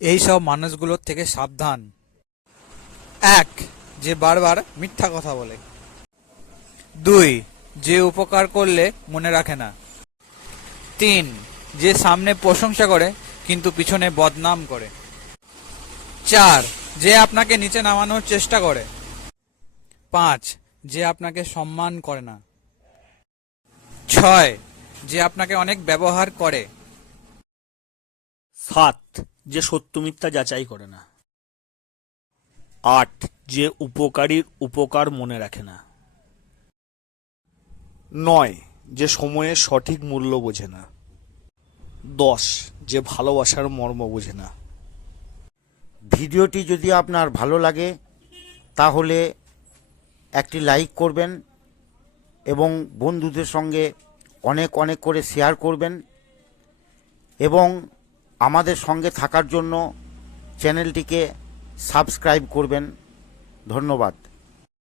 এই সব মানুষগুলোর থেকে সাবধান। এক, যে বারবার মিথ্যা কথা বলে। দুই, যে উপকার করলে মনে রাখে না। তিন, যে সামনে প্রশংসা করে কিন্তু পিছনে বদনাম করে। চার, যে আপনাকে নিচে নামানোর চেষ্টা করে। পাঁচ, যে আপনাকে সম্মান করে না। ছয়, যে আপনাকে অনেক ব্যবহার করে। সাত, যে সত্য মিথ্যা যাচাই করে না। আট, যে উপকারীর উপকার মনে রাখে না। নয়, যে সময়ের সঠিক মূল্য বোঝে না। 10, যে ভালোবাসার মর্ম বোঝে না। ভিডিওটি যদি আপনার ভালো লাগে তাহলে একটি লাইক করবেন এবং বন্ধুদের সঙ্গে অনেক অনেক করে শেয়ার করবেন এবং আমাদের সঙ্গে থাকার জন্য চ্যানেলটিকে সাবস্ক্রাইব করবেন। ধন্যবাদ।